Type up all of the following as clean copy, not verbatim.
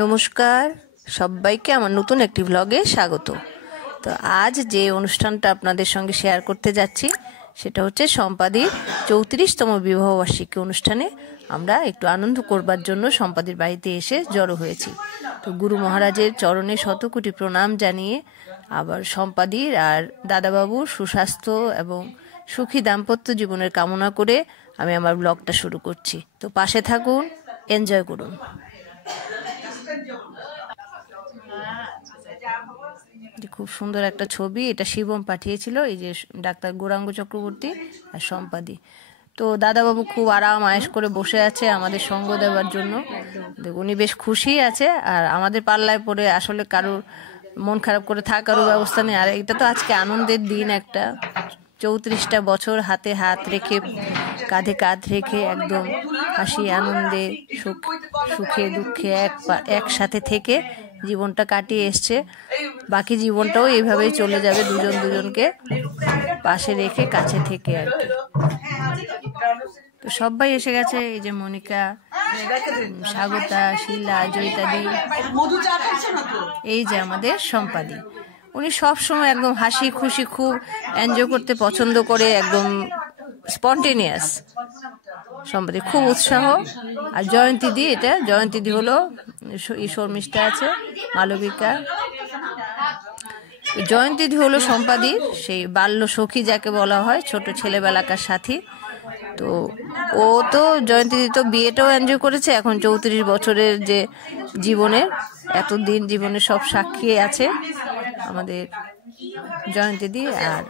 নমস্কার সবাইকে আমার নতুন একটি ব্লগে স্বাগত। তো আজ যে অনুষ্ঠানটা আপনাদের সঙ্গে শেয়ার করতে যাচ্ছি সেটা হচ্ছে সম্পাদির 34তম বিবাহবার্ষিকী অনুষ্ঠানে আমরা একটু আনন্দ করবার জন্য সম্পাদির বাড়িতে এসে জড়ো হয়েছি। তো গুরু মহারাজের চরণে শতকোটি প্রণাম জানিয়ে আবার সম্পাদির আর দাদাবাবুর সুস্বাস্থ্য এবং সুখী দাম্পত্য জীবনের কামনা করে আমি আমার ব্লগটা শুরু করছি। তো পাশে থাকুন, এনজয় করুন। খুব সুন্দর একটা ছবি, এটা শিবম পাঠিয়েছিল, এই যে ডাক্তার গৌরাঙ্গ চক্রবর্তী আর সম্পাদি। তো দাদাবাবু খুব আরাম আয়েশ করে বসে আছে আমাদের সঙ্গ দেওয়ার জন্য। উনি বেশ খুশি আছে, আর আমাদের পাল্লায় পড়ে আসলে কারোর মন খারাপ করে থাকারও ব্যবস্থা নেই। আর এটা তো আজকে আনন্দের দিন, একটা 34টা বছর হাতে হাত রেখে কাঁধে কাঁধ রেখে একদম হাসি আনন্দে সুখে দুঃখে একসাথে থেকে জীবনটা কাটিয়ে এসছে। বাকি জীবনটাও এইভাবেই চলে যাবে, দুজন দুজনকে পাশে রেখে কাছে থেকে আর কি। তো সবাই এসে গেছে, এই যে মনিকা, স্বাগতা, শিলা, জয়িতাদি, এই যে আমাদের সম্পাদি। উনি সবসময় একদম হাসি খুশি, খুব এনজয় করতে পছন্দ করে, একদম স্পন্টেনিয়াস সম্পাদি, খুব উৎসাহ। আর জয়ন্তীদি, এটা জয়ন্তীদি হলো শর্মিষ্ঠা আছে, মালবিকা। জয়ন্তীদি হলো সম্পাদি সেই বাল্য সখী যাকে বলা হয়, ছোট ছেলেবেলাকার সাথী। তো ও তো জয়ন্তীদি তো বিয়েটাও এনজয় করেছে, এখন 34 বছরের যে জীবনের, এতদিন জীবনের সব সাক্ষী আছে আমাদের জয়ন্তীদি। আর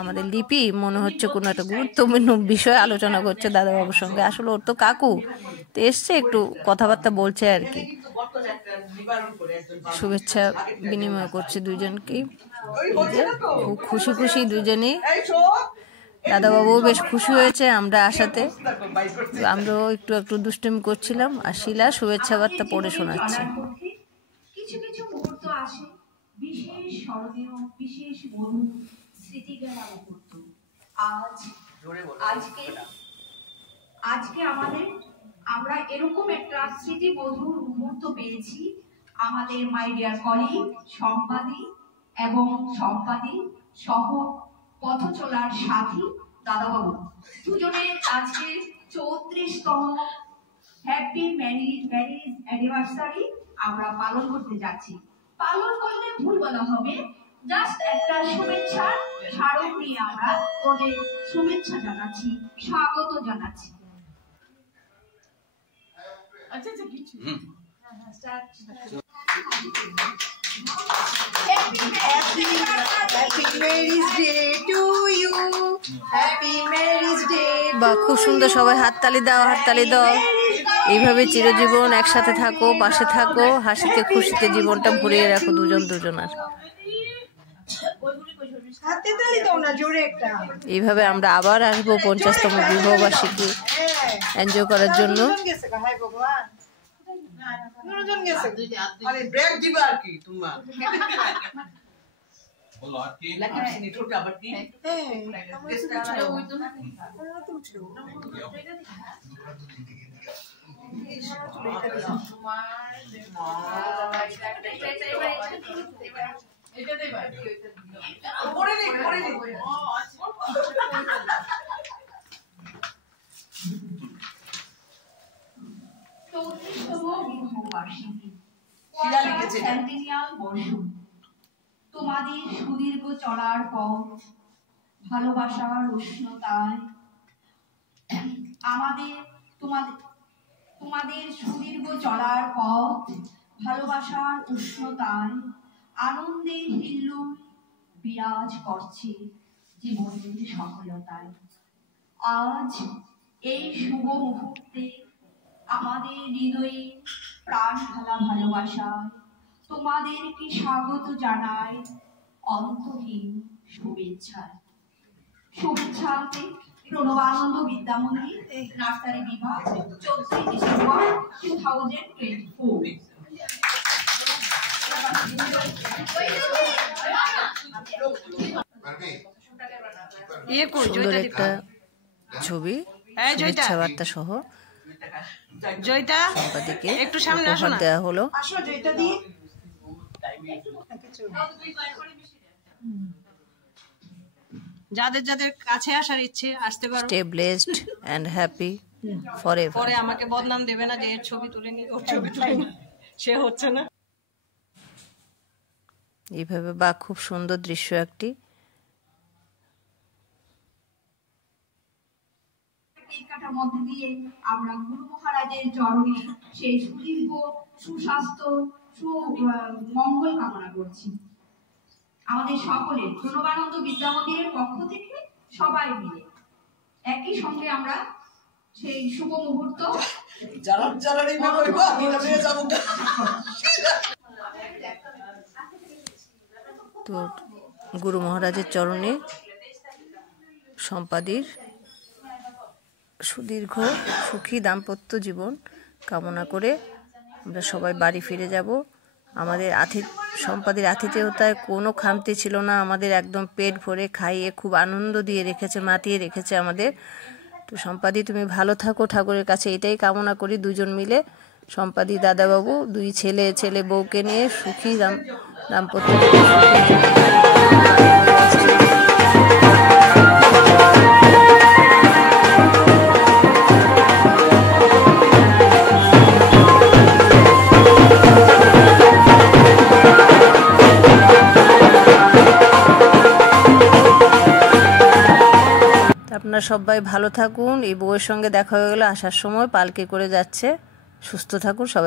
আমাদের লিপি মনে হচ্ছে কোনো একটা গুরুত্বপূর্ণ বিষয় আলোচনা করছে দাদাবাবুর সঙ্গে। আসলে ওর তো কাকু তো এসছে, একটু কথাবার্তা বলছে আর কি, শুভেচ্ছা বিনিময় করছে দুজনকেই। খুব খুশি খুশি দুজনেই। দাদাবাবুও বেশ খুশি হয়েছে আমরা আসাতে, আমরাও একটু একটু দুষ্টুমি করছিলাম। আর শিলা শুভেচ্ছা বার্তা পড়ে শোনাচ্ছে। কিছু কিছু মুহূর্ত আসে, বিশেষ স্মরণীয়, বিশেষ মধুর স্মৃতিগেরা মুহূর্ত। আজকে আমরা এরকম একটা স্মৃতি মধুর মুহূর্ত পেয়েছি। আমাদের মাই ডিয়ার কলিগ সম্পাদি এবং সম্পাদি সহ পথ চলার সাথী দাদাবাবু দুজনের আজকে 34তম হ্যাপি ম্যারিজ অ্যানিভার্সারি আমরা পালন করতে যাচ্ছি। পালন করলে ভুল বলা হবে, জাস্ট একটা শুভেচ্ছা স্মারক নিয়ে আমরা ওদের শুভেচ্ছা জানাচ্ছি, স্বাগত জানাচ্ছি। আচ্ছা আচ্ছা কিছু বা খুব সুন্দর, সবাই হাততালি দাও, হাততালি দাও। এইভাবে চিরজীবন একসাথে থাকো, পাশে থাকো, হাসিতে খুশিতে জীবনটা ভরিয়ে রাখো দুজন দুজনার। এইভাবে আমরা আবার আসবো 50তম বিবাহবার্ষিকী এনজয় করার জন্য। তোমাদের সুদীর্ঘ চলার পথ ভালোবাসার উষ্ণতায় তোমাদের সুদীর্ঘ চলার পথ ভালোবাসার উষ্ণতায় আনন্দের হিল্লোল বিরাজ করছে জীবনের সফলতায়। আজ এই শুভ মুহূর্তে আমাদের হৃদয়ে প্রাণ ঢালা ভালোবাসায় তোমাদেরকে স্বাগত জানাই অন্তহীন শুভেচ্ছাতে প্রণবানন্দ বিদ্যামন্দির নার্সারি বিভাগ 14 ডিসেম্বর 2024। সুন্দর একটা ছবি, শুভেচ্ছা বার্তা সহ জয়টা সম্পাদিকে একটু সামনে আসো উপহার না। দেওয়া হলো। আসো জয়টা দিয়ে। যাদের যাদের কাছে আসার ইচ্ছে আসতে পারো। Stay blessed and happy forever. পরে আমাকে বদনাম দেবে না যে এর ছবি তুলে নি, ওর ছবি তুলে নি, সে হচ্ছে না। এইভাবে বা খুব সুন্দর দৃশ্য একটি। কেক কাটার মধ্যে দিয়ে আমরা গুরু মহারাজের চরণে সেই সুদীর্ঘ সুস্বাস্থ্য মঙ্গল কামনা করছি। আমাদের সকলের প্রণবানন্দ বিদ্যা মন্দিরের পক্ষ থেকে সবাই মিলে একই সঙ্গে আমরা সেই শুভ মুহূর্ত তো গুরু মহারাজের চরণে সম্পাদির সুদীর্ঘ সুখী দাম্পত্য জীবন কামনা করে আমরা সবাই বাড়ি ফিরে যাব। আমাদের সম্পাদির আতিথেয়তায় কোনো খামতি ছিল না, আমাদের একদম পেট ভরে খাইয়ে খুব আনন্দ দিয়ে রেখেছে, মাতিয়ে রেখেছে আমাদের। তো সম্পাদি তুমি ভালো থাকো, ঠাকুরের কাছে এটাই কামনা করি। দুজন মিলে সম্পাদি দাদাবাবু দুই ছেলে বউকে নিয়ে সুখী দাম্পত্য আপনারা সবাই ভালো থাকুন। এই বউয়ের সঙ্গে দেখা হয়ে গেল, আসার সময় পালকি করে যাচ্ছে। সুস্থ থাকুন সবাই।